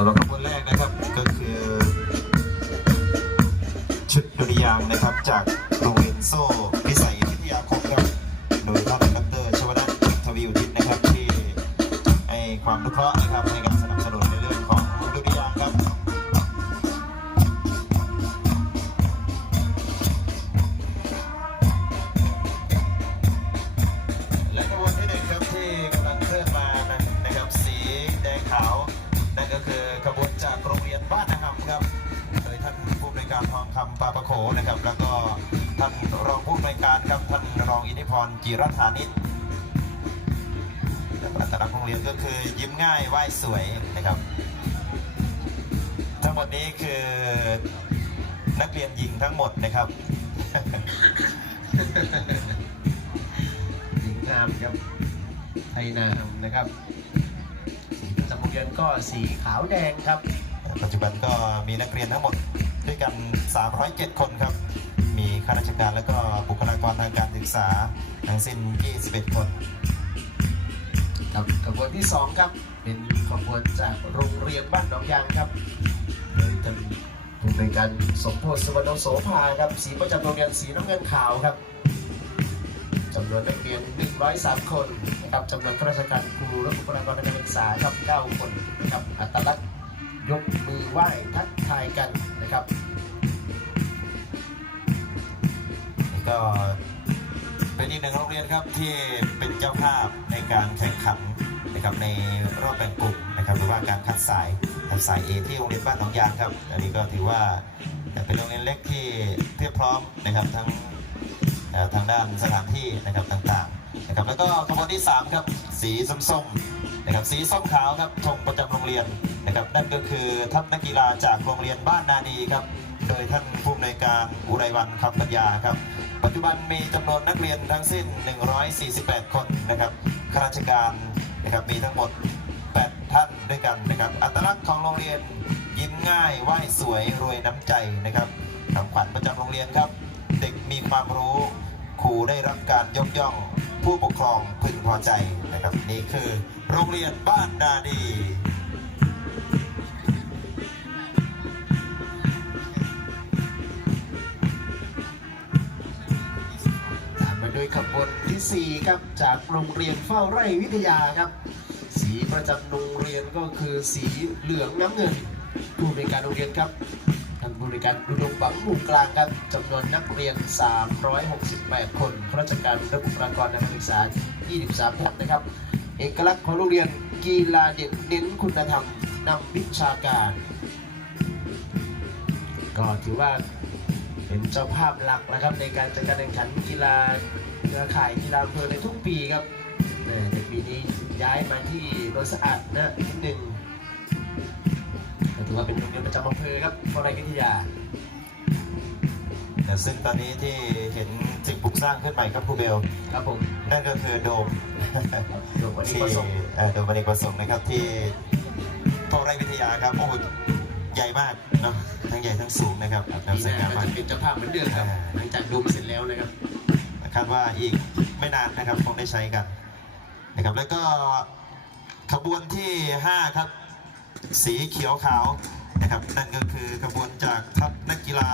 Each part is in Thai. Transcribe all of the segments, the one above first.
ำหรับขบวนแรกนะครับก็คือ ชุดดุริยางนะครับจากโรงเรียนโซ่พิสัยวิทยาคมครับโดยท่านดรชวนัทวีอุทิศนะครับที่ให้ความรู้เคราะห์นะครับในการ คำปาปะโขนะครับ แล้วก็ท่านรองผู้อำนวยการครับท่านรองอิทธิพรจีรัฐานิชและอัตลักษณ์โรงเรียนก็คือยิ้มง่ายไหว้สวยนะครับ ทั้งหมดนี้คือนักเรียนหญิงทั้งหมดนะครับหญิงงามครับไทยนามนะครับสีประจำโรงเรียนก็สีขาวแดงครับ ปัจจุบันก็มีนักเรียนทั้งหมด ด้วยกัน 307 คนครับ มีข้าราชการและก็บุคลากรทางการศึกษาทั้งสิ้น 21 คนครับขบวนที่สองครับ เป็นขบวนจากโรงเรียนบ้านหนองยางครับโดยท่านผู้อำนวยการสมโพธิสวรรณโสภาครับสีประจำโรงเรียนสีน้ำเงินขาวครับจำนวนนักเรียน 103 คนนะครับจำนวนข้าราชการครูและบุคลากรทางการศึกษาครับ 9 คนนะครับอัตลักษณ์ยกมือไหว้ทักทายกันนะครับ ก็เป็นอีกหนึ่งโรงเรียนครับที่เป็นเจ้าภาพในการแข่งขันนะครับในรอบแบ่งกลุ่มนะครับหรือว่าการคัดสายคัดสายเอที่โรงเรียนบ้านหนองยางครับ อันนี้ก็ถือว่าเป็นโรงเรียนเล็กที่เพียบพร้อมนะครับทั้งทางด้านสถานที่นะครับต่างๆนะครับแล้วก็ขบวนที่ 3 ครับ สีส้มๆนะครับสีส้มขาวครับธงประจำโรงเรียนนะครับนั่นก็คือทัพนักกีฬาจากโรงเรียนบ้านนาดีครับ โดยท่านผู้อำนวยการอุไรวันคำปัญญาครับ ปัจจุบันมีจำนวนนักเรียนทั้งสิ้น 148 คนนะครับข้าราชการนะครับมีทั้งหมด 8 ท่านด้วยกันนะครับอัตลักษณ์ของโรงเรียนยิ้มง่ายไหว้สวยรวยน้ำใจนะครับคำขวัญประจำโรงเรียนครับ เด็กมีความรู้ครูได้รับการยกย่อง ผู้ปกครองพึงพอใจนะครับ นี่คือโรงเรียนบ้านนาดี ขบวนที่ 4 ครับ จากโรงเรียนเฝ้าไร่วิทยาครับ สีประจำโรงเรียนก็คือสีเหลืองน้ำเงิน ผู้บริการโรงเรียนครับทานผู้บริการอุดมบังหมู่กลางครับจำนวนนักเรียน 368 คนข้าราชการและบุคลากรทางการศึกษา 23ท่านนะครับ เอกลักษณ์ของโรงเรียนกีฬาเด่นเน้นคุณธรรมนำวิชาการ ก็ถือว่าเป็นเจ้าภาพหลักนะครับในการจัดการแข่งขันกีฬา เครือข่ายกีฬาอำเภอในทุกปีครับแหม่ในปีนี้ย้ายมาที่โนนสะอาดนะนิดหนึ่งก็ถือว่าเป็นโรงเรียนประจำอำเภอครับฟอร์ไรวิทยาแต่ซึ่งตอนนี้ที่เห็นสิ่งปลูกสร้างขึ้นใหม่ครับครูเบลครับผมนั่นก็คือโดมโดยวันนี้ที่ประสงค์เอ่อโดมอเนกประสงค์นะครับที่พ่อไรวิทยาครับโอ้โหใหญ่มากเนาะทั้งใหญ่ทั้งสูงนะครับปีนำหสวยน้างามก็มากจะเป็นเจ้าภาพเหมือนเดิมครับอ่าหลังจากดูเสร็จแล้วนะครับ คาดว่าอีกไม่นานนะครับคงได้ใช้กันนะครับแล้วก็ขบวนที่ 5 ครับ สีเขียวขาวนะครับนั่นก็คือขบวนจากทัพนักกีฬา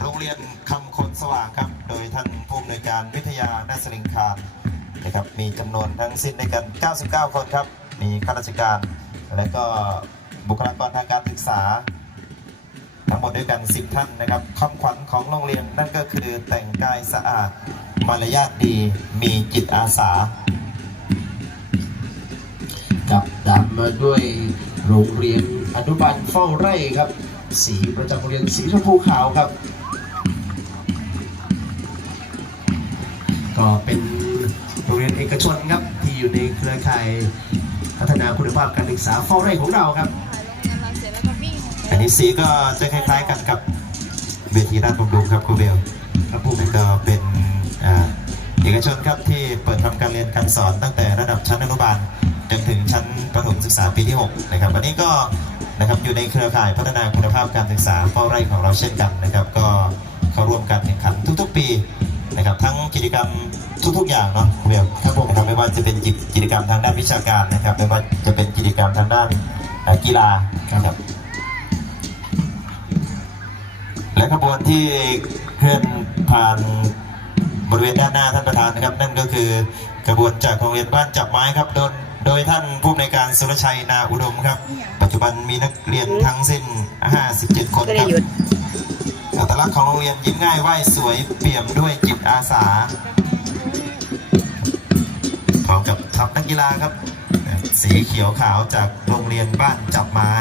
โรงเรียนคำคนสว่างครับ โดยท่านผู้อำนวยการวิทยานาสลิงคารนะครับมีจำนวนทั้งสิ้นในกัน 99 คนครับ มีข้าราชการ และก็บุคลากรทางการศึกษา ทั้งหมดด้วยกัน 10 ท่านนะครับคำขวัญของโรงเรียนนั่นก็คือแต่งกายสะอาด มารยาทดีมีจิตอาสากับตามมาด้วยโรงเรียนอนุบาลเฝ้าไร่ครับ สีประจำโรงเรียนสีชมพูขาวครับ ก็เป็นโรงเรียนเอกชนครับ ที่อยู่ในเครือข่ายพัฒนาคุณภาพการศึกษาเฝ้าไร่ของเราครับ อันนี้สีก็จะคล้ายๆกันกับเวทีราชบำรุงครับครูเบลครับผมแล้ก็เป็น อ่าเอกชนครับที่เปิดทำการเรียนการสอนตั้งแต่ระดับชั้นอนุบาลจนถึงชั้นประถมศึกษาปีที่ 6 นะครับ วันนี้ก็นะครับอยู่ในเครือข่ายพัฒนาคุณภาพการศึกษาเป้าไร่ของเราเช่นกันนะครับ ก็เข้าร่วมการแข่งขันทุกๆ ปีนะครับ ทั้งกิจกรรมทุกๆอย่างเนาะครูเบลครับผมนะครับไม่ว่าจะเป็นกิจกิจกรรมทางด้านวิชาการนะครับไม่ว่าจะเป็นกิจกรรมทางด้านอ่ากีฬาครับ และขบวนที่เคลื่อนผ่าน บริเวณด้านหน้าท่านประธานนะครับ นั่นก็คือขบวนจากโรงเรียนบ้านจับไม้ครับโดยโดยท่านผู้อำนวยการสุรชัยนาอุดมครับ ปัจจุบันมีนักเรียนทั้งสิ้น 57 คนก็คได้รับหยุดอัตลักษณ์ของโรงเรียนยิ้มง่ายไหวสวยเปี่ยมด้วยจิตอาสาพร้อมกับทัพนักกีฬาครับ สีเขียวขาวจากโรงเรียนบ้านจับไม้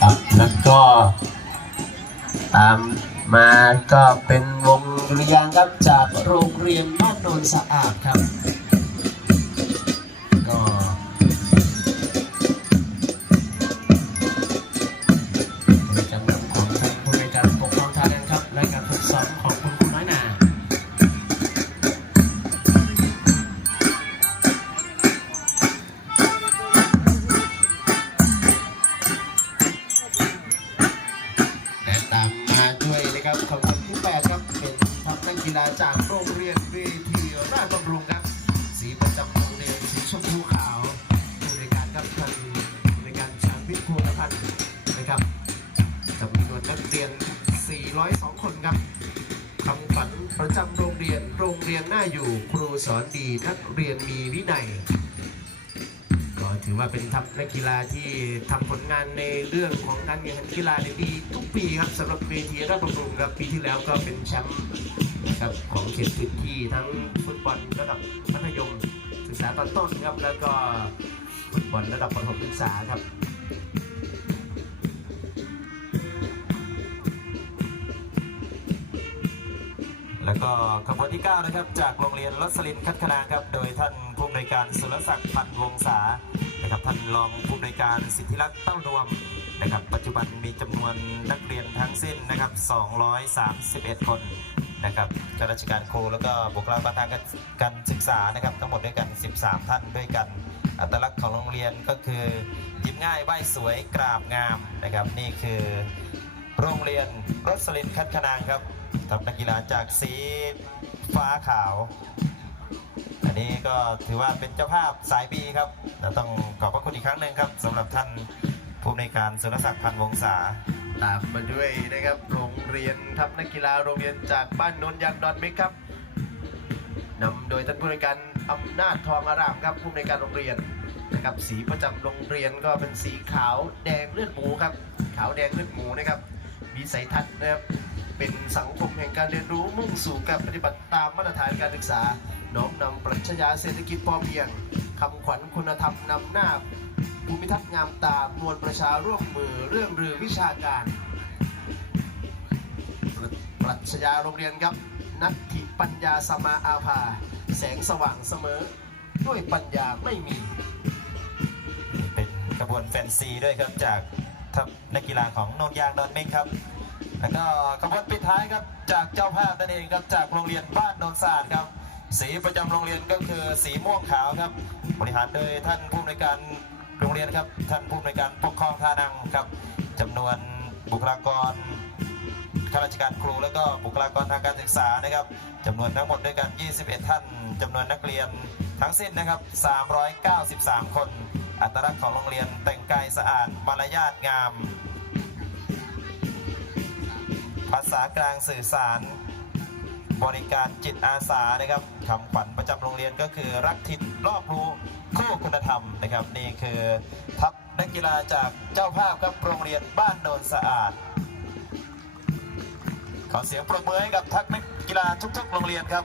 ครับแล้วก็ตามมาก็เป็นวงเริยางค์ครับจากโรงเรียนบ้านโนนสะอาดครับ ขบวนที่8ครับเป็นทัพนักกีฬาจากโรงเรียนเวทีราชบำรุงครับ สีประจำโรงเรียนสีชมพูขาวผู้ในการครับท่านในการชาญวิทย์ภูมิพันธ์นะครับจำนวนนักเรียน 402 คนครับคำขวัญประจำโรงเรียนโรงเรียนน่าอยู่ ครูสอนดีนักเรียนมีวินัย ถือว่าเป็นทัพนักกีฬาที่ทำผลงานในเรื่องของการแข่งขันกีฬาในดีทุกปีครับสำหรับเวทีราชบำรุงครับปีที่แล้วก็เป็นแชมป์นะครับของเขตพื้นที่ทั้งฟุตบอลระดับมัธยมศึกษาตอนต้นครับ แล้วก็ฟุตบอลระดับประถมศึกษาครับแล้วก็ขบวนที่ 9 นะครับ จากโรงเรียนรสลินคัดคณาครับ โดยท่านผู้อำนวยการสุรศักดิ์พันวงศา รองผู้อำนวยการสิทธิรักษ์เต้ารวมนะครับ ปัจจุบันมีจำนวนนักเรียนทั้งสิ้นนะครับ 231 คนนะครับข้าราชการครูแล้วก็บุคลากรทางการศึกษานะครับ ทั้งหมดด้วยกัน 13 ท่านด้วยกัน อัตลักษณ์ของโรงเรียนก็คือยิ้มง่ายไหว้สวยกราบงามนะครับ นี่คือโรงเรียนรสลินคัดคนางครับทัพนักกีฬาจากสีฟ้าขาว อันนี้ก็ถือว่าเป็นเจ้าภาพสายบีครับเราต้องขอบพระคุณอีกครั้งหนึ่งครับสำหรับท่านผู้อำนการสุรศักดิ์พันวงศาตามมาด้วยนะครับโรงเรียนทัพนักกีฬาโรงเรียนจากบ้านโนนยันดอนเมกครับนำโดยท่านผู้ในการอำนาจทองอารามครับผู้ในการโรงเรียนนะครับสีประจำโรงเรียนก็เป็นสีขาวแดงเลือดหมูครับขาวแดงเลือดหมูนะครับมีสายทัศน์นะครับเป็นสังคมแห่งการเรียนรู้มุ่งสู่การปฏิบัติตามมาตรฐานการศึกษา น้อมนำปรัชญาเศรษฐกิจพอเพียงคำขวัญคุณธรรมนำหน้าภูมิทัศน์งามตามวลประชาร่วมมือเรื่องรือวิชาการ ปรัชญาโรงเรียนครับ นักถิปัญญาสมาอาภา แสงสว่างเสมอ ด้วยปัญญาไม่มี เป็นกระบวนแฟนซีด้วยครับจากทัพนักกีฬาของนนยางดอนเมฆครับ แล้วก็ขบวนปิดท้ายครับจากเจ้าภาพนั่นเองครับจากโรงเรียนบ้านโนนศาสตร์ครับ สีประจำโรงเรียนก็คือสีม่วงขาวครับ บริหารโดยท่านผู้อำนวยการโรงเรียนครับ ท่านผู้อำนวยการปกครองท่านังครับจำนวนบุคลากรข้าราชการครูแล้วก็บุคลากรทางการศึกษานะครับจำนวนทั้งหมดด้วยกัน 21 ท่านจำนวนนักเรียนทั้งสิ้นนะครับ 393 คน อัตลักษณ์ของโรงเรียนแต่งกายสะอาดมารยาทงาม ภาษากลางสื่อสาร บริการจิตอาสานะครับคำขวัญประจำโรงเรียนก็คือรักถิ่นรอบรู้คู่คุณธรรมนะครับ นี่คือทัพนักกีฬาจากเจ้าภาพครับโรงเรียนบ้านโนนสะอาด ขอเสียงปรบมือให้กับทัพนักกีฬาทุกๆ โรงเรียนครับ